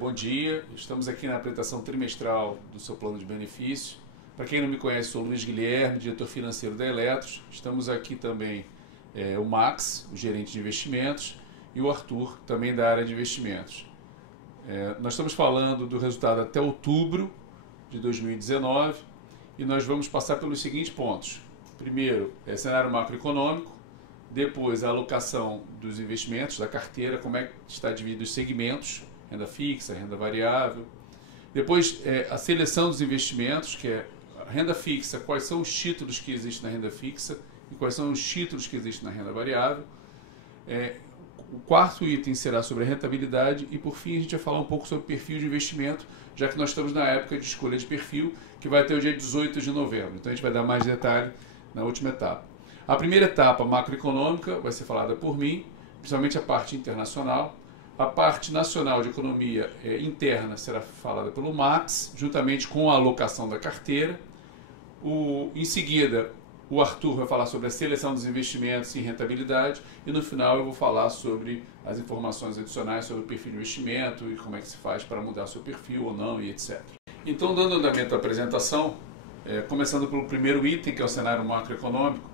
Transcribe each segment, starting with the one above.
Bom dia, estamos aqui na apresentação trimestral do seu plano de benefício. Para quem não me conhece, sou Luiz Guilherme, diretor financeiro da Eletros. Estamos aqui também o Max, o gerente de investimentos, e o Arthur, também da área de investimentos. Nós estamos falando do resultado até outubro de 2019 e nós vamos passar pelos seguintes pontos. Primeiro, cenário macroeconômico. Depois, a alocação dos investimentos, da carteira, como é que está dividido os segmentos, renda fixa, renda variável. Depois, a seleção dos investimentos, que é a renda fixa, quais são os títulos que existem na renda fixa e quais são os títulos que existem na renda variável. O quarto item será sobre a rentabilidade e, por fim, a gente vai falar um pouco sobre perfil de investimento, já que nós estamos na época de escolha de perfil, que vai até o dia 18 de novembro. Então, a gente vai dar mais detalhe na última etapa. A primeira etapa macroeconômica vai ser falada por mim, principalmente a parte internacional. A parte nacional de economia interna será falada pelo Max, juntamente com a alocação da carteira. Em seguida, o Arthur vai falar sobre a seleção dos investimentos e rentabilidade. E no final eu vou falar sobre as informações adicionais sobre o perfil de investimento e como é que se faz para mudar seu perfil ou não e etc. Então, dando andamento à apresentação, começando pelo primeiro item, que é o cenário macroeconômico.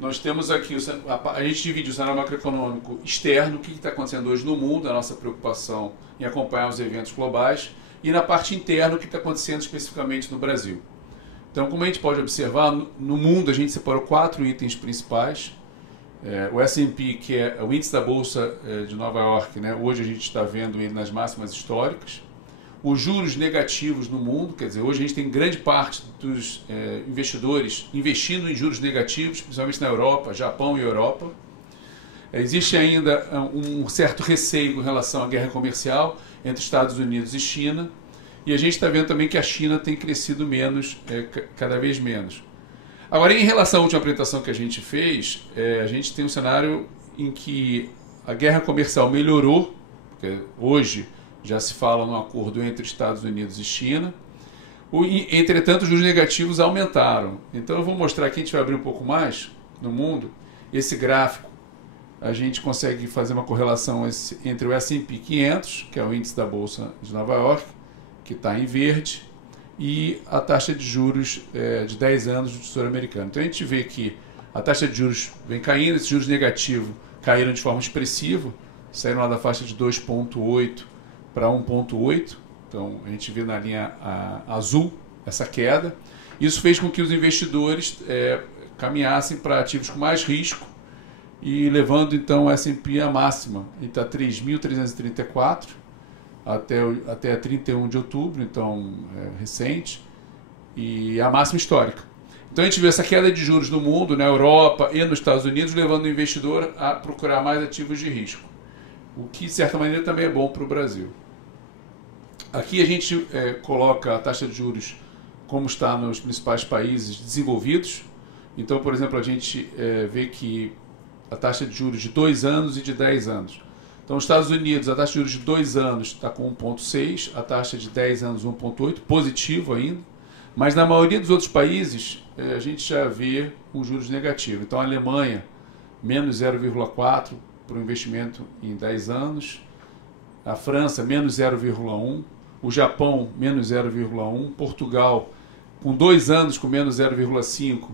Nós temos aqui, a gente divide o cenário macroeconômico externo, o que está acontecendo hoje no mundo, a nossa preocupação em acompanhar os eventos globais, e na parte interna, o que está acontecendo especificamente no Brasil. Então, como a gente pode observar, no mundo a gente separou 4 itens principais. O S&P, que é o índice da Bolsa de Nova York, né? Hoje a gente está vendo ele nas máximas históricas. Os juros negativos no mundo, quer dizer, hoje a gente tem grande parte dos investidores investindo em juros negativos, principalmente na Europa, Japão e Europa. Existe ainda um certo receio com relação à guerra comercial entre Estados Unidos e China, e a gente está vendo também que a China tem crescido menos, cada vez menos. Agora, em relação à última apresentação que a gente fez, a gente tem um cenário em que a guerra comercial melhorou, porque hoje já se fala num acordo entre Estados Unidos e China. Entretanto, os juros negativos aumentaram. Então eu vou mostrar aqui, a gente vai abrir um pouco mais no mundo. Esse gráfico, a gente consegue fazer uma correlação entre o S&P 500, que é o índice da Bolsa de Nova York, que está em verde, e a taxa de juros de 10 anos do Tesouro Americano. Então a gente vê que a taxa de juros vem caindo, esses juros negativos caíram de forma expressiva, saíram lá da faixa de 2,8 para 1,8, então a gente vê na linha azul essa queda. Isso fez com que os investidores caminhassem para ativos com mais risco e levando então o S&P à máxima, está 3.334 até 31 de outubro, então recente, e a máxima histórica. Então a gente vê essa queda de juros no mundo, na Europa e nos Estados Unidos, levando o investidor a procurar mais ativos de risco, o que de certa maneira também é bom para o Brasil. Aqui a gente coloca a taxa de juros como está nos principais países desenvolvidos. Então, por exemplo, a gente vê que a taxa de juros de 2 anos e de 10 anos. Então, nos Estados Unidos, a taxa de juros de 2 anos está com 1,6, a taxa de 10 anos 1,8, positivo ainda. Mas na maioria dos outros países, a gente já vê um juros negativo. Então, a Alemanha, menos 0,4 para o investimento em 10 anos. A França, menos 0,1. O Japão, menos 0,1. Portugal, com 2 anos, com menos 0,5.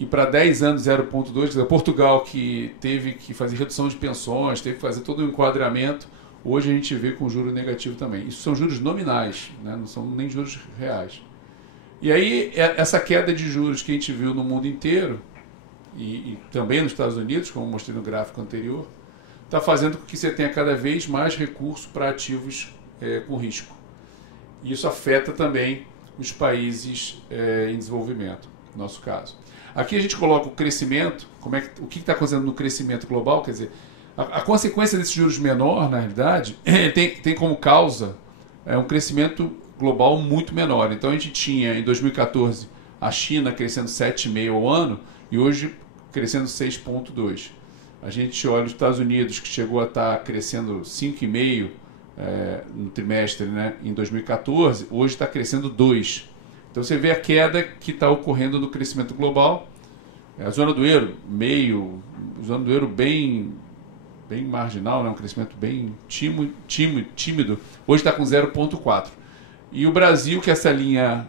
E para 10 anos, 0,2. Quer dizer, Portugal, que teve que fazer redução de pensões, teve que fazer todo o enquadramento, hoje a gente vê com juro negativo também. Isso são juros nominais, né? Não são nem juros reais. E aí, essa queda de juros que a gente viu no mundo inteiro, e também nos Estados Unidos, como mostrei no gráfico anterior, está fazendo com que você tenha cada vez mais recurso para ativos com risco. E isso afeta também os países em desenvolvimento, no nosso caso. Aqui a gente coloca o crescimento, o que está acontecendo no crescimento global, quer dizer, a consequência desses juros menor, na realidade, tem como causa um crescimento global muito menor. Então a gente tinha, em 2014, a China crescendo 7,5% ao ano e hoje crescendo 6,2%. A gente olha os Estados Unidos, que chegou a estar crescendo 5,5% no trimestre, né, em 2014, hoje está crescendo 2%. Então você vê a queda que está ocorrendo no crescimento global. A zona do euro, zona do euro bem bem marginal, né? Um crescimento bem tímido, hoje está com 0,4. E o Brasil, que essa linha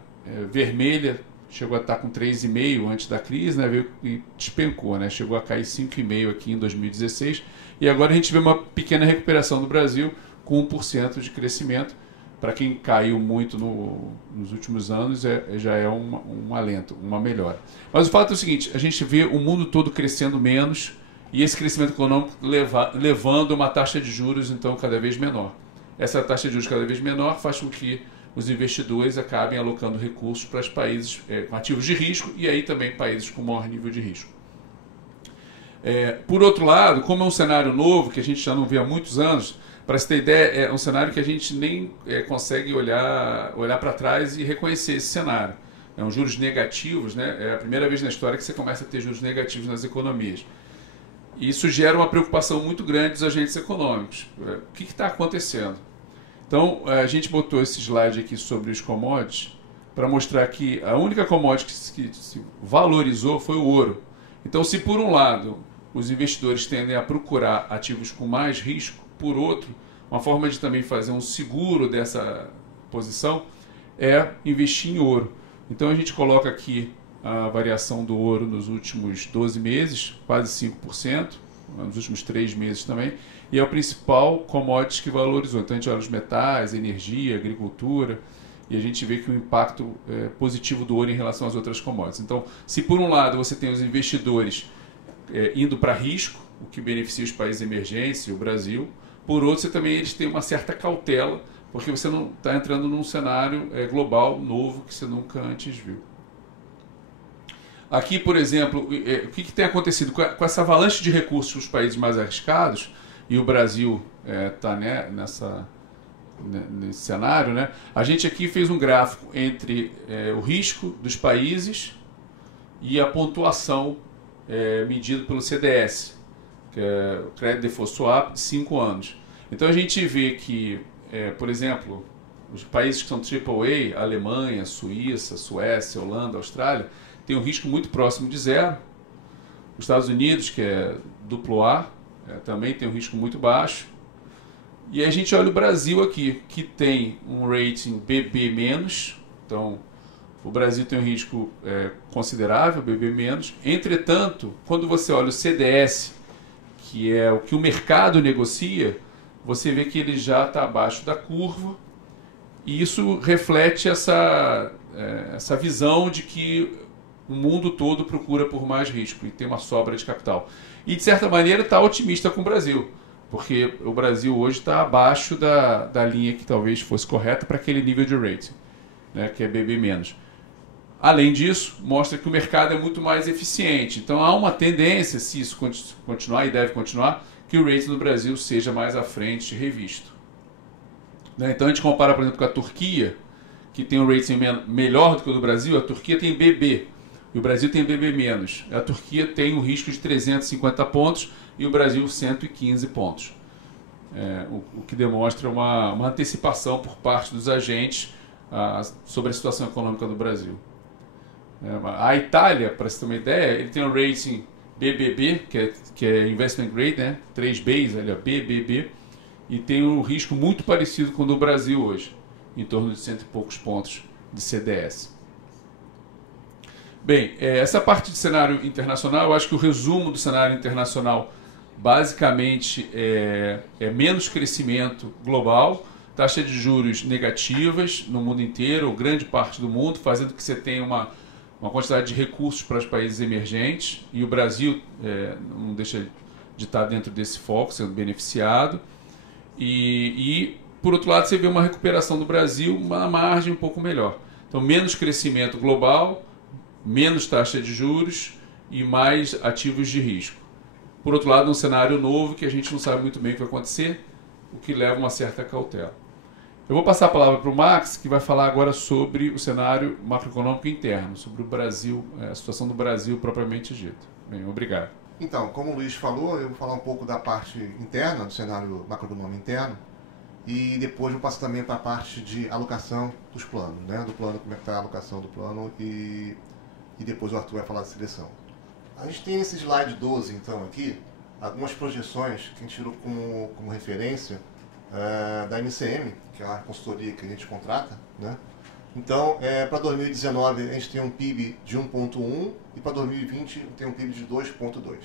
vermelha, chegou a estar com 3,5 antes da crise, né? Veio e despencou, né? Chegou a cair 5,5 aqui em 2016. E agora a gente vê uma pequena recuperação do Brasil com 1% de crescimento. Para quem caiu muito nos últimos anos, já é um alento, uma melhora. Mas o fato é o seguinte, a gente vê o mundo todo crescendo menos e esse crescimento econômico levando uma taxa de juros, então, cada vez menor. Essa taxa de juros cada vez menor faz com que os investidores acabem alocando recursos para os países com ativos de risco e aí também países com maior nível de risco. Por outro lado, como é um cenário novo, que a gente já não vê há muitos anos, para você ter ideia, é um cenário que a gente nem consegue olhar para trás e reconhecer esse cenário. É um juros negativos, né? É a primeira vez na história que você começa a ter juros negativos nas economias. E isso gera uma preocupação muito grande dos agentes econômicos. O que está acontecendo? Então, a gente botou esse slide aqui sobre os commodities para mostrar que a única commodity que se valorizou foi o ouro. Então, se por um lado os investidores tendem a procurar ativos com mais risco, por outro, uma forma de também fazer um seguro dessa posição é investir em ouro. Então a gente coloca aqui a variação do ouro nos últimos 12 meses, quase 5%, nos últimos 3 meses também, e é o principal commodity que valorizou. Então a gente olha os metais, energia, agricultura, e a gente vê que o impacto positivo do ouro em relação às outras commodities. Então, se por um lado você tem os investidores indo para risco, o que beneficia os países emergentes e o Brasil, por outro, eles têm uma certa cautela, porque você não está entrando num cenário global novo que você nunca antes viu. Aqui, por exemplo, o que tem acontecido com essa avalanche de recursos dos países mais arriscados, e o Brasil está nesse cenário, né? A gente aqui fez um gráfico entre o risco dos países e a pontuação medida pelo CDS, que é o Credit Default Swap, de 5 anos. Então a gente vê que, por exemplo, os países que são AAA, Alemanha, Suíça, Suécia, Holanda, Austrália, têm um risco muito próximo de zero. Os Estados Unidos, que é AAA, também tem um risco muito baixo. E aí a gente olha o Brasil aqui, que tem um rating BB-, então o Brasil tem um risco considerável, BB-. Entretanto, quando você olha o CDS, que é o que o mercado negocia, você vê que ele já está abaixo da curva, e isso reflete essa visão de que o mundo todo procura por mais risco e tem uma sobra de capital. E, de certa maneira, está otimista com o Brasil, porque o Brasil hoje está abaixo da linha que talvez fosse correta para aquele nível de rating, né, que é BB-. Além disso, mostra que o mercado é muito mais eficiente. Então há uma tendência, se isso continuar, e deve continuar, que o rating do Brasil seja mais à frente revisto. Então a gente compara, por exemplo, com a Turquia, que tem um rating melhor do que o do Brasil. A Turquia tem BB e o Brasil tem BB-. A Turquia tem um risco de 350 pontos e o Brasil 115 pontos. O que demonstra uma antecipação por parte dos agentes sobre a situação econômica do Brasil. A Itália, para você ter uma ideia, ele tem um rating BBB, que é Investment Grade, né? 3 Bs, BBB, e tem um risco muito parecido com o do Brasil hoje, em torno de 100 e poucos pontos de CDS. Bem, essa parte de cenário internacional, eu acho que o resumo do cenário internacional basicamente é menos crescimento global, taxa de juros negativas no mundo inteiro, ou grande parte do mundo, fazendo que você tenha uma quantidade de recursos para os países emergentes, e o Brasil não deixa de estar dentro desse foco, sendo beneficiado. E por outro lado, você vê uma recuperação do Brasil, uma margem um pouco melhor. Então, menos crescimento global, menos taxa de juros e mais ativos de risco. Por outro lado, um cenário novo que a gente não sabe muito bem o que vai acontecer, o que leva a uma certa cautela. Eu vou passar a palavra para o Max, que vai falar agora sobre o cenário macroeconômico interno, sobre o Brasil, a situação do Brasil propriamente dita. Bem, obrigado. Então, como o Luiz falou, eu vou falar um pouco da parte interna, do cenário macroeconômico interno, e depois vou passar também para a parte de alocação dos planos, né? Do plano, como é que está a alocação do plano, e depois o Arthur vai falar de seleção. A gente tem esse slide 12, então, aqui, algumas projeções que a gente tirou como referência da MCM, que é a consultoria que a gente contrata, né? Então, para 2019 a gente tem um PIB de 1,1 e para 2020 tem um PIB de 2,2.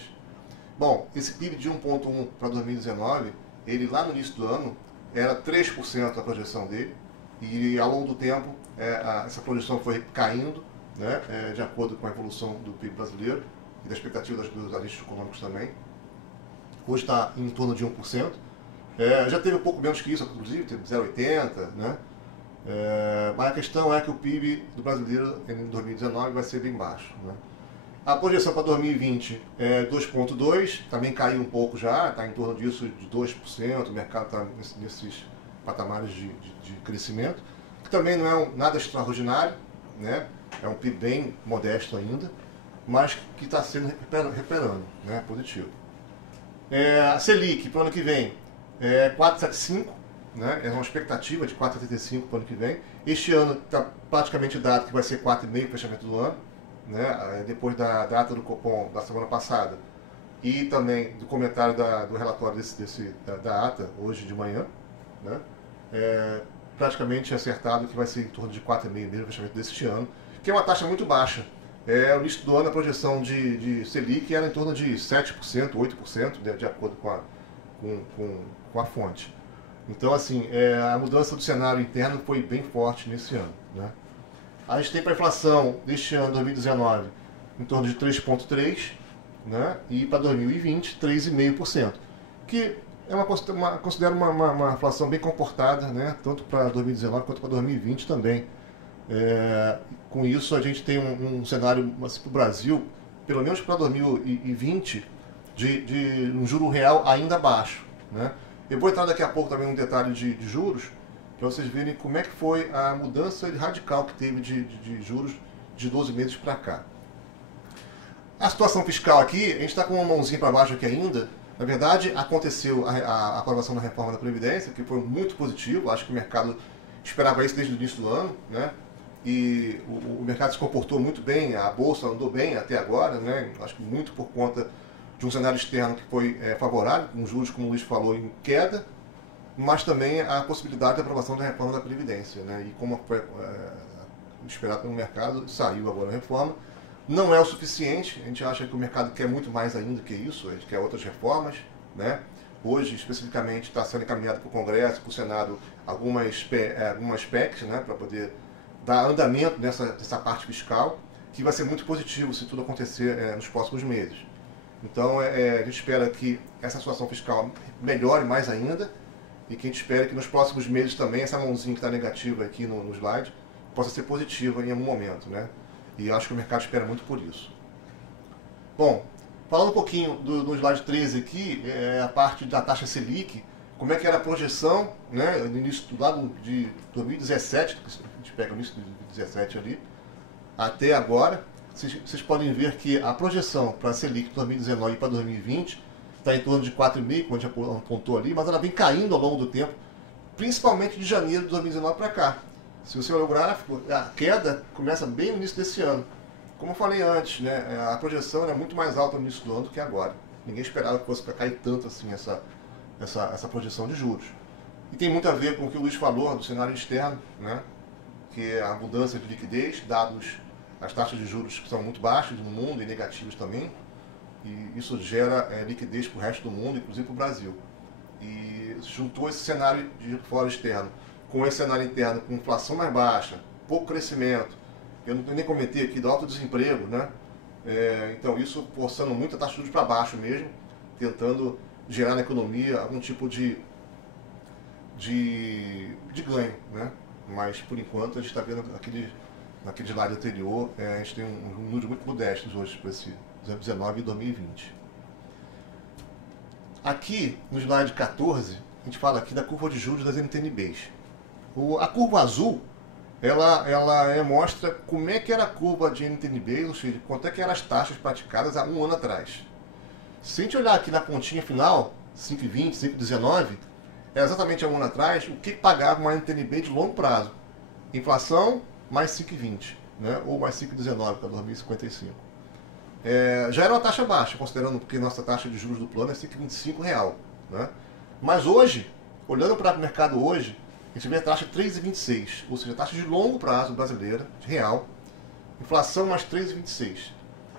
Bom, esse PIB de 1,1 para 2019, ele lá no início do ano era 3% a projeção dele, e ao longo do tempo essa projeção foi caindo, né, de acordo com a evolução do PIB brasileiro e da expectativa dos analistas econômicos também. Hoje está em torno de 1%. Já teve um pouco menos que isso, inclusive, teve 0,80%, né? Mas a questão é que o PIB do brasileiro em 2019 vai ser bem baixo, né? A projeção para 2020 é 2,2%, também caiu um pouco já, está em torno disso de 2%, o mercado está nesses patamares de crescimento, que também não é nada extraordinário, né? É um PIB bem modesto ainda, mas que está sendo recuperando, né? Positivo. A Selic para o ano que vem é 4,75%, né? É uma expectativa de 4,75% para o ano que vem. Este ano está praticamente dado que vai ser 4,5% o fechamento do ano, né? Depois da data do Copom da semana passada e também do comentário do relatório da ata, hoje de manhã, né? Praticamente acertado que vai ser em torno de 4,5% mesmo o fechamento deste ano, que é uma taxa muito baixa. O início do ano a projeção de Selic era em torno de 7%, 8%, de acordo com a fonte. Então, assim, a mudança do cenário interno foi bem forte nesse ano, né? A gente tem para a inflação deste ano, 2019, em torno de 3,3%, né? E para 2020, 3,5%, que considero uma inflação bem comportada, né? Tanto para 2019 quanto para 2020 também. Com isso, a gente tem um cenário assim, para o Brasil, pelo menos para 2020, de um juro real ainda baixo, né? Eu vou entrar daqui a pouco também num detalhe de juros, para vocês verem como é que foi a mudança radical que teve de juros de 12 meses para cá. A situação fiscal aqui, a gente está com uma mãozinha para baixo aqui ainda. Na verdade, aconteceu a aprovação da reforma da Previdência, que foi muito positivo. Acho que o mercado esperava isso desde o início do ano, né? E o mercado se comportou muito bem, a Bolsa andou bem até agora, né? Acho que muito por conta de um cenário externo que foi favorável, com juros, como o Luiz falou, em queda, mas também a possibilidade de aprovação da reforma da Previdência, né? E como foi esperado pelo mercado, saiu agora a reforma. Não é o suficiente, a gente acha que o mercado quer muito mais ainda que isso, a gente quer outras reformas, né? Hoje, especificamente, está sendo encaminhado para o Congresso, para o Senado, algumas PECs, né? Para poder dar andamento nessa parte fiscal, que vai ser muito positivo se tudo acontecer nos próximos meses. Então, a gente espera que essa situação fiscal melhore mais ainda e que a gente espera que nos próximos meses também essa mãozinha que está negativa aqui no slide possa ser positiva em algum momento, né? E acho que o mercado espera muito por isso. Bom, falando um pouquinho do slide 13 aqui, a parte da taxa Selic, como é que era a projeção, né? No início de 2017, a gente pega o início de 2017 ali, até agora. Vocês podem ver que a projeção para a Selic de 2019 e para 2020 está em torno de 4,5%, como a gente apontou ali, mas ela vem caindo ao longo do tempo, principalmente de janeiro de 2019 para cá. Se você olhar o gráfico, a queda começa bem no início desse ano. Como eu falei antes, né, a projeção era muito mais alta no início do ano do que agora. Ninguém esperava que fosse para cair tanto assim essa projeção de juros. E tem muito a ver com o que o Luiz falou do cenário externo, né, que é a mudança de liquidez, dados as taxas de juros que são muito baixas no mundo e negativas também, e isso gera liquidez para o resto do mundo, inclusive para o Brasil. E juntou esse cenário de fora externo com esse cenário interno, com inflação mais baixa, pouco crescimento, eu não nem comentei aqui do alto desemprego, né? Então isso forçando muito a taxa de juros para baixo mesmo, tentando gerar na economia algum tipo de ganho, né? Mas por enquanto a gente está vendo naquele slide anterior, a gente tem um número muito modesto hoje para esse 2019 e 2020. Aqui, no slide 14, a gente fala aqui da curva de juros das NTNBs. A curva azul, ela mostra como é que era a curva de NTNBs, ou seja, quanto é que eram as taxas praticadas há um ano atrás. Se a gente olhar aqui na pontinha final, 5,20, 5,19, é exatamente há um ano atrás o que pagava uma NTNB de longo prazo. Inflação mais 5,20, né? Ou mais 5,19 para 2055. já era uma taxa baixa, considerando que nossa taxa de juros do plano é R$5,25, né? Mas hoje, olhando para o mercado hoje, a gente vê a taxa 3,26, ou seja, a taxa de longo prazo brasileira, de real, inflação mais 3,26.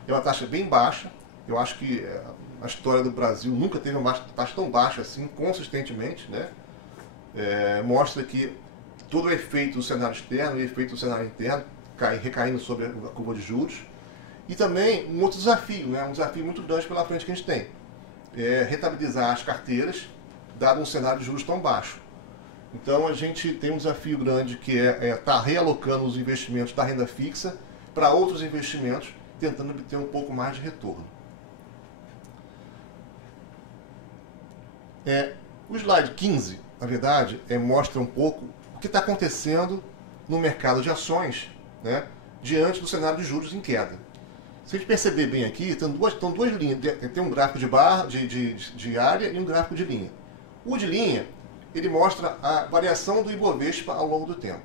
É uma taxa bem baixa. Eu acho que a história do Brasil nunca teve uma taxa tão baixa assim, consistentemente, né? Mostra que todo o efeito do cenário externo e o efeito do cenário interno recaindo sobre a curva de juros. E também um outro desafio, né? Um desafio muito grande pela frente que a gente tem. Rentabilizar as carteiras, dado um cenário de juros tão baixo. Então a gente tem um desafio grande que estar realocando os investimentos da renda fixa para outros investimentos, tentando obter um pouco mais de retorno. O slide 15, na verdade, mostra um pouco o que está acontecendo no mercado de ações, né, diante do cenário de juros em queda. Se a gente perceber bem aqui, estão duas linhas. Tem um gráfico de barra, de área e um gráfico de linha. O de linha, ele mostra a variação do Ibovespa ao longo do tempo.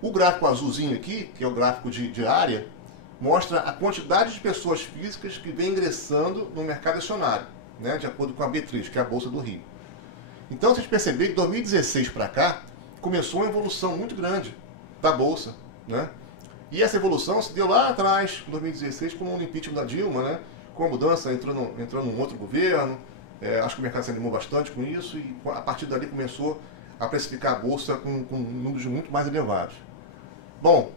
O gráfico azulzinho aqui, que é o gráfico de área, mostra a quantidade de pessoas físicas que vem ingressando no mercado acionário, né, de acordo com a B3, que é a Bolsa do Rio. Então, se a gente perceber que de 2016 para cá, começou uma evolução muito grande da Bolsa, né? E essa evolução se deu lá atrás, em 2016, com o impeachment da Dilma, né? Com a mudança, entrou num outro governo. Acho que o mercado se animou bastante com isso e a partir dali começou a precificar a Bolsa com números muito mais elevados. Bom,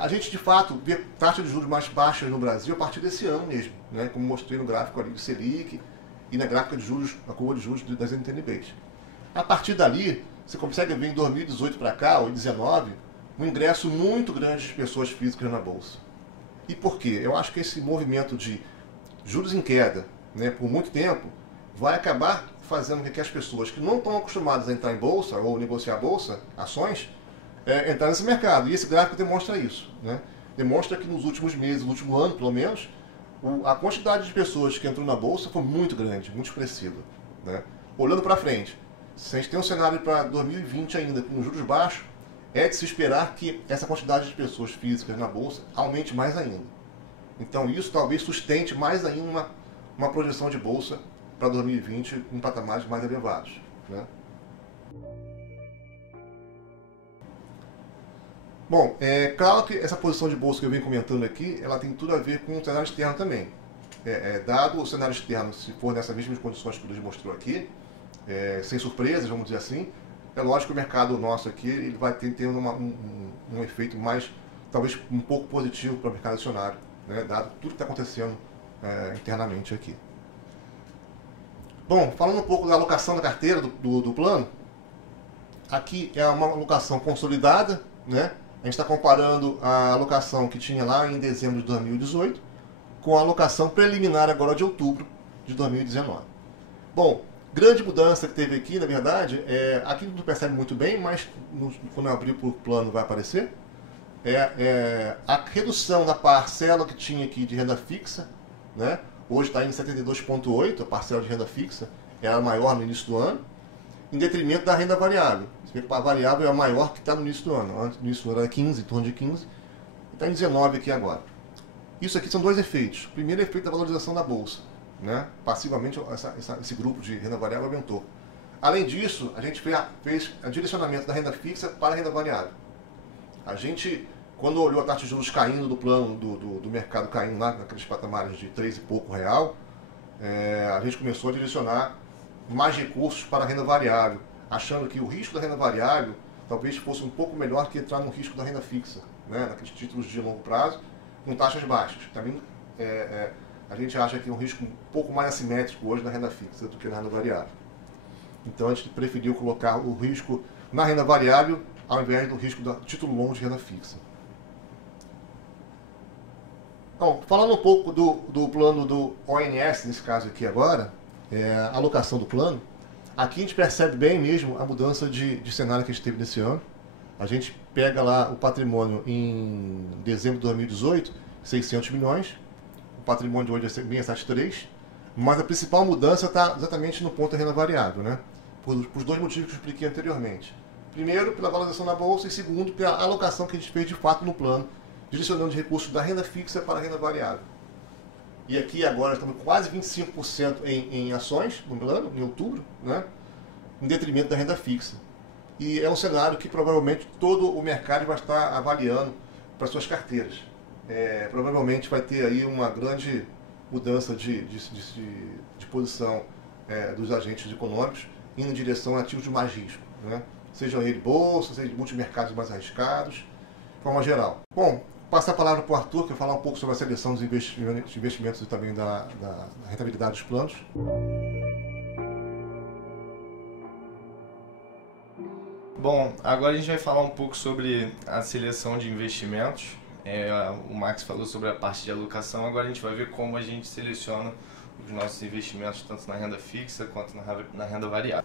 a gente de fato vê taxas de juros mais baixas no Brasil a partir desse ano mesmo, né? Como mostrei no gráfico ali do Selic e na gráfica de juros, a curva de juros das NTNBs. A partir dali, você consegue ver em 2018 para cá, ou em 2019, um ingresso muito grande de pessoas físicas na Bolsa. E por quê? Eu acho que esse movimento de juros em queda, né, por muito tempo, vai acabar fazendo com que as pessoas que não estão acostumadas a entrar em Bolsa ou negociar Bolsa, ações, entrar nesse mercado. E esse gráfico demonstra isso, né? Demonstra que nos últimos meses, no último ano pelo menos, a quantidade de pessoas que entrou na Bolsa foi muito grande, muito expressiva, né? Olhando para frente, se a gente tem um cenário para 2020 ainda com juros baixos, é de se esperar que essa quantidade de pessoas físicas na Bolsa aumente mais ainda. Então isso talvez sustente mais ainda uma projeção de Bolsa para 2020 em patamares mais elevados, né? Bom, claro que essa posição de Bolsa que eu venho comentando aqui, ela tem tudo a ver com o cenário externo também. Dado o cenário externo, se for nessas mesmas condições que o Luiz mostrou aqui, sem surpresas, vamos dizer assim, é lógico que o mercado nosso aqui ele vai ter um efeito mais, talvez um pouco positivo para o mercado acionário, né, dado tudo que está acontecendo internamente aqui. Bom, falando um pouco da alocação da carteira do plano, aqui é uma alocação consolidada, né? A gente está comparando a alocação que tinha lá em dezembro de 2018 com a alocação preliminar agora de outubro de 2019. Bom, grande mudança que teve aqui, na verdade, aqui não percebe muito bem, mas quando eu abrir por plano vai aparecer, a redução da parcela que tinha aqui de renda fixa, né? Hoje está em 72,8, a parcela de renda fixa era maior no início do ano, em detrimento da renda variável. Você vê que a variável é a maior que está no início do ano. Antes, no início do ano era 15, em torno de 15, está em 19 aqui agora. Isso aqui são dois efeitos. O primeiro é o efeito da valorização da Bolsa, né? Passivamente esse grupo de renda variável aumentou. Além disso, a gente fez o direcionamento da renda fixa para a renda variável. A gente, quando olhou a taxa de juros caindo do plano do mercado, caindo lá naqueles patamares de 3 e pouco real, a gente começou a direcionar mais recursos para a renda variável, achando que o risco da renda variável talvez fosse um pouco melhor que entrar no risco da renda fixa, né, naqueles títulos de longo prazo, com taxas baixas. Também a gente acha que é um risco um pouco mais assimétrico hoje na renda fixa do que na renda variável. Então a gente preferiu colocar o risco na renda variável ao invés do risco do título longo de renda fixa. Bom, falando um pouco do plano do ONS, nesse caso aqui agora, a alocação do plano, aqui a gente percebe bem mesmo a mudança de cenário que a gente teve nesse ano. A gente pega lá o patrimônio em dezembro de 2018, 600 milhões, o patrimônio de hoje é 673, mas a principal mudança está exatamente no ponto da renda variável, né? Por os dois motivos que eu expliquei anteriormente. Primeiro, pela valorização da Bolsa, e segundo, pela alocação que a gente fez de fato no plano, direcionando recursos da renda fixa para a renda variável. E aqui agora estamos com quase 25% em ações no plano, em outubro, né? Em detrimento da renda fixa. E é um cenário que provavelmente todo o mercado vai estar avaliando para suas carteiras. Provavelmente vai ter aí uma grande mudança de posição dos agentes econômicos indo em direção a ativos de mais risco, né? Sejam ele bolsa, seja multimercados mais arriscados, de forma geral. Bom, passar a palavra para o Arthur, que vai falar um pouco sobre a seleção dos investimentos e também da rentabilidade dos planos. Bom, agora a gente vai falar um pouco sobre a seleção de investimentos. O Max falou sobre a parte de alocação, agora a gente vai ver como a gente seleciona os nossos investimentos tanto na renda fixa quanto na renda variável.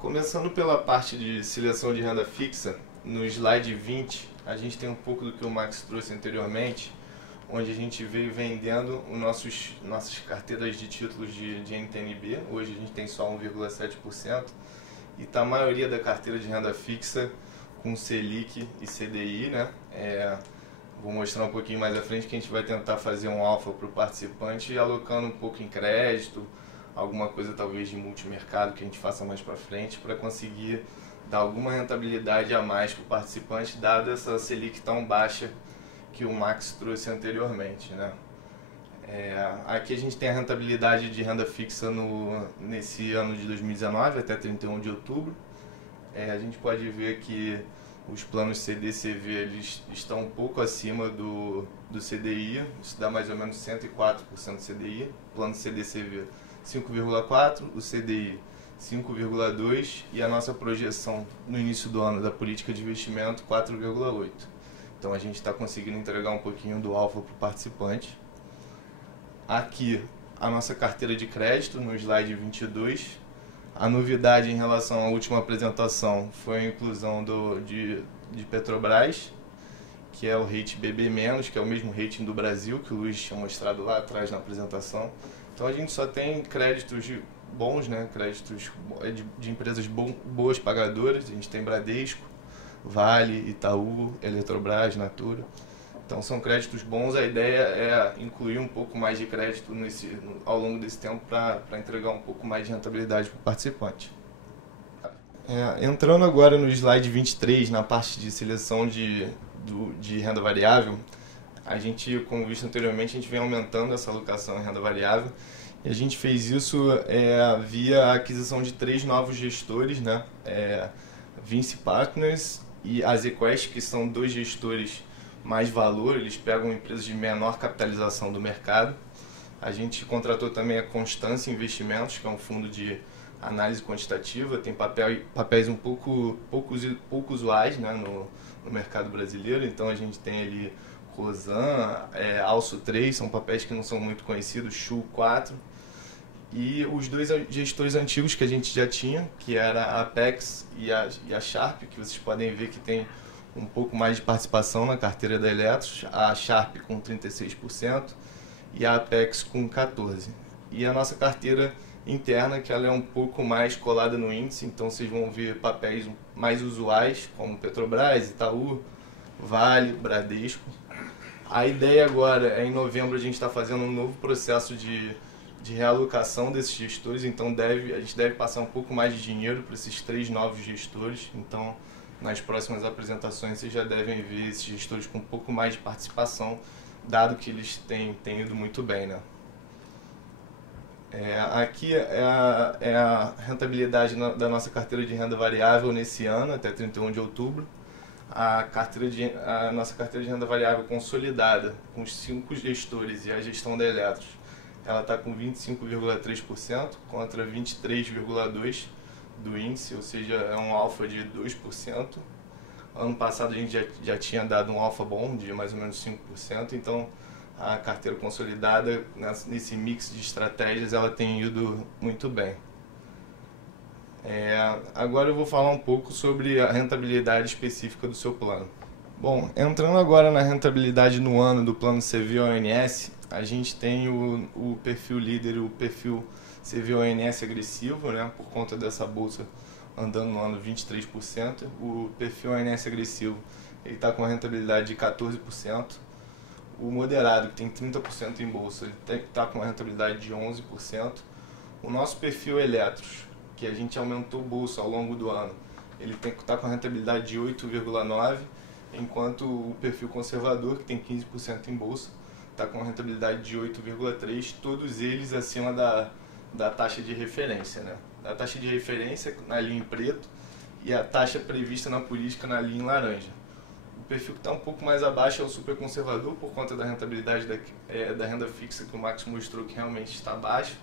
Começando pela parte de seleção de renda fixa, no slide 20 a gente tem um pouco do que o Max trouxe anteriormente, onde a gente veio vendendo nossas carteiras de títulos de NTN-B. Hoje a gente tem só 1,7%. E está a maioria da carteira de renda fixa com Selic e CDI, né? Vou mostrar um pouquinho mais à frente que a gente vai tentar fazer um alfa para o participante, alocando um pouco em crédito, alguma coisa talvez de multimercado que a gente faça mais para frente, para conseguir dar alguma rentabilidade a mais para o participante, dada essa Selic tão baixa que o Max trouxe anteriormente, né? Aqui a gente tem a rentabilidade de renda fixa nesse ano de 2019 até 31 de outubro. A gente pode ver que os planos CD-CV eles estão um pouco acima do CDI, isso dá mais ou menos 104% do CDI. O plano CD-CV 5,4%, o CDI 5,2% e a nossa projeção no início do ano da política de investimento 4,8%. Então a gente está conseguindo entregar um pouquinho do alfa para o participante. Aqui a nossa carteira de crédito no slide 22. A novidade em relação à última apresentação foi a inclusão de Petrobras, que é o rate BB-, que é o mesmo rating do Brasil, que o Luiz tinha mostrado lá atrás na apresentação. Então a gente só tem créditos bons, né? Créditos de empresas boas pagadoras. A gente tem Bradesco, Vale, Itaú, Eletrobras, Natura. Então são créditos bons, a ideia é incluir um pouco mais de crédito ao longo desse tempo para entregar um pouco mais de rentabilidade para o participante. Entrando agora no slide 23, na parte de seleção de renda variável, a gente, como visto anteriormente, a gente vem aumentando essa alocação em renda variável e a gente fez isso via a aquisição de 3 novos gestores, né? Vinci Partners e a ZQuest, que são 2 gestores mais valor, eles pegam empresas de menor capitalização do mercado. A gente contratou também a Constância Investimentos, que é um fundo de análise quantitativa, tem papéis um pouco usuais, né, no mercado brasileiro. Então a gente tem ali Rosan, Alço 3, são papéis que não são muito conhecidos, Chu 4. E os 2 gestores antigos que a gente já tinha, que era a Apex e a Sharp, que vocês podem ver que tem um pouco mais de participação na carteira da Eletros, a Sharp com 36% e a Apex com 14%. E a nossa carteira interna, que ela é um pouco mais colada no índice, então vocês vão ver papéis mais usuais, como Petrobras, Itaú, Vale, Bradesco. A ideia agora em novembro, a gente está fazendo um novo processo de realocação desses gestores, então a gente deve passar um pouco mais de dinheiro para esses 3 novos gestores. Então, nas próximas apresentações vocês já devem ver esses gestores com um pouco mais de participação, dado que eles têm ido muito bem, né? Aqui é a rentabilidade da nossa carteira de renda variável nesse ano, até 31 de outubro. A nossa carteira de renda variável consolidada, com os 5 gestores e a gestão da Eletros, ela está com 25,3% contra 23,2% do índice, ou seja, é um alfa de 2%. Ano passado a gente já tinha dado um alfa bom de mais ou menos 5%, então a carteira consolidada nesse mix de estratégias ela tem ido muito bem. Agora eu vou falar um pouco sobre a rentabilidade específica do seu plano. Bom, entrando agora na rentabilidade no ano do plano CVONS, a gente tem o perfil líder, o perfil CVONS agressivo, né, por conta dessa bolsa andando no ano 23%. O perfil ONS agressivo está com a rentabilidade de 14%. O moderado, que tem 30% em bolsa, ele tem que estar com uma rentabilidade de 11%. O nosso perfil Eletros, que a gente aumentou bolsa ao longo do ano, ele tem que estar com a rentabilidade de 8,9%, enquanto o perfil conservador, que tem 15% em bolsa, está com a rentabilidade de 8,3%, todos eles acima da taxa de referência, né? A taxa de referência na linha em preto e a taxa prevista na política na linha em laranja. O perfil que está um pouco mais abaixo é o super conservador, por conta da rentabilidade da renda fixa que o Max mostrou que realmente está baixa,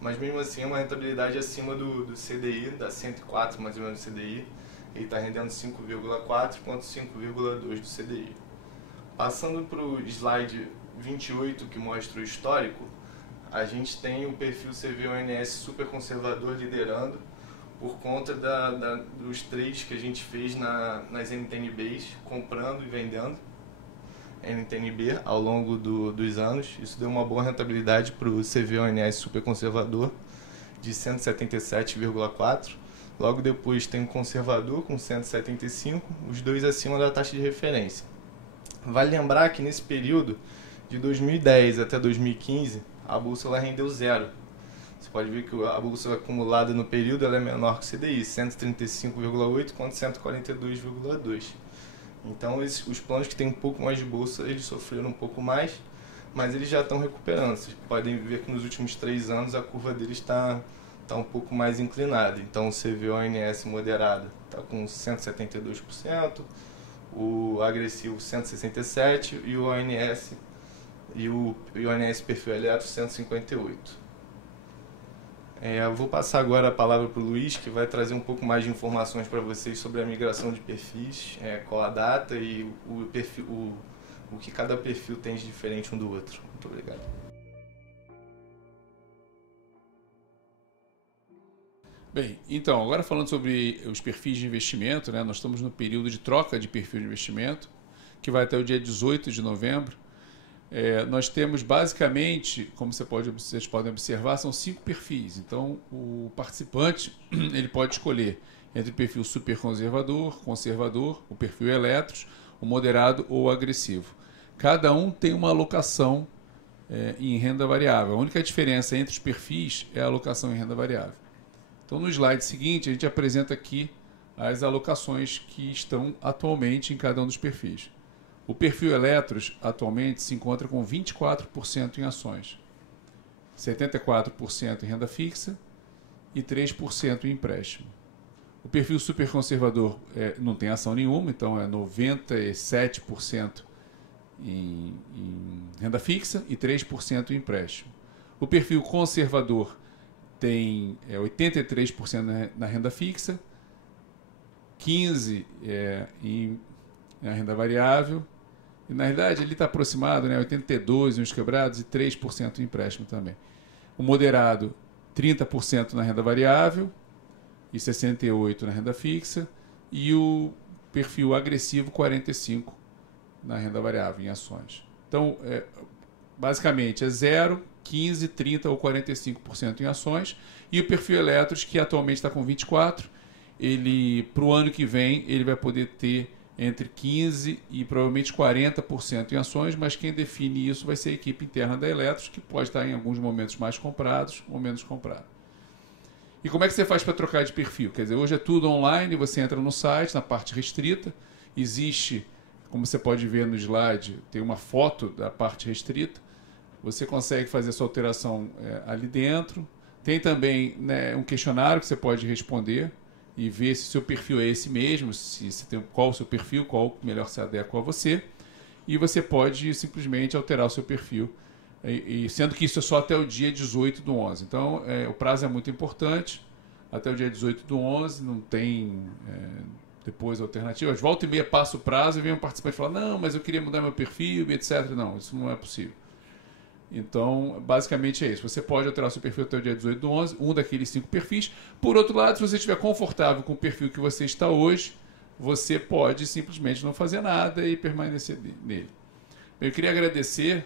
mas mesmo assim é uma rentabilidade acima do CDI, da 104 mais ou menos do CDI, ele está rendendo 5,4 quanto 5,2 do CDI. Passando para o slide 28, que mostra o histórico, a gente tem o perfil CVONS super conservador liderando por conta dos trades que a gente fez nas NTNBs, comprando e vendendo NTNB ao longo dos anos. Isso deu uma boa rentabilidade para o CVONS super conservador de 177,4. Logo depois tem o conservador com 175, os dois acima da taxa de referência. Vale lembrar que nesse período, de 2010 até 2015, a bolsa ela rendeu zero. Você pode ver que a bolsa acumulada no período ela é menor que o CDI, 135,8 contra 142,2. Então os planos que têm um pouco mais de bolsa, eles sofreram um pouco mais, mas eles já estão recuperando. Vocês podem ver que nos últimos 3 anos a curva deles está um pouco mais inclinada. Então o CVONS moderado está com 172%, o agressivo 167% e o ONS e o ONS perfil eletro 158. Eu vou passar agora a palavra para o Luiz, que vai trazer um pouco mais de informações para vocês sobre a migração de perfis, qual a data e o que cada perfil tem de diferente um do outro. Muito obrigado. Bem, então, agora falando sobre os perfis de investimento, né, nós estamos no período de troca de perfil de investimento, que vai até o dia 18 de novembro. Nós temos basicamente, como vocês podem observar, são 5 perfis. Então, o participante ele pode escolher entre o perfil super conservador, o perfil eletros, o moderado ou o agressivo. Cada um tem uma alocação em renda variável. A única diferença entre os perfis é a alocação em renda variável. Então, no slide seguinte, a gente apresenta aqui as alocações que estão atualmente em cada um dos perfis. O perfil Eletros atualmente se encontra com 24% em ações, 74% em renda fixa e 3% em empréstimo. O perfil super conservador não tem ação nenhuma, então é 97% em renda fixa e 3% em empréstimo. O perfil conservador tem 83% na renda fixa, 15% na renda variável, e na realidade ele está aproximado, 82% nos quebrados e 3% em empréstimo também. O moderado, 30% na renda variável e 68% na renda fixa, e o perfil agressivo, 45% na renda variável, em ações. Então, basicamente é 0%, 15%, 30% ou 45% em ações, e o perfil Eletros, que atualmente está com 24%, para o ano que vem ele vai poder ter entre 15% e provavelmente 40% em ações, mas quem define isso vai ser a equipe interna da Eletros, que pode estar em alguns momentos mais comprados ou menos comprados. E como é que você faz para trocar de perfil? Quer dizer, hoje é tudo online, você entra no site, na parte restrita, existe, como você pode ver no slide, tem uma foto da parte restrita, você consegue fazer sua alteração ali dentro, tem também um questionário que você pode responder, e ver se o seu perfil é esse mesmo, qual o seu perfil, qual melhor se adequa a você, e você pode simplesmente alterar o seu perfil, sendo que isso é só até o dia 18/11. Então, o prazo é muito importante, até o dia 18/11, não tem depois alternativas. Volta e meia passa o prazo e vem um participante e fala, não, mas eu queria mudar meu perfil, etc. Não, isso não é possível. Então, basicamente é isso. Você pode alterar o seu perfil até o dia 18/11, um daqueles 5 perfis. Por outro lado, se você estiver confortável com o perfil que você está hoje, você pode simplesmente não fazer nada e permanecer nele. Eu queria agradecer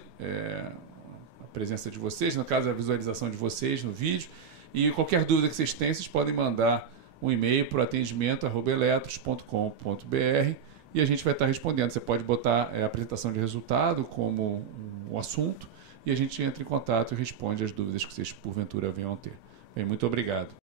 a presença de vocês, no caso a visualização de vocês no vídeo, e qualquer dúvida que vocês tenham, vocês podem mandar um e-mail para o atendimento@eletros.com.br e a gente vai estar respondendo. Você pode botar a apresentação de resultado como um assunto e a gente entra em contato e responde as dúvidas que vocês, porventura, venham ter. Bem, muito obrigado.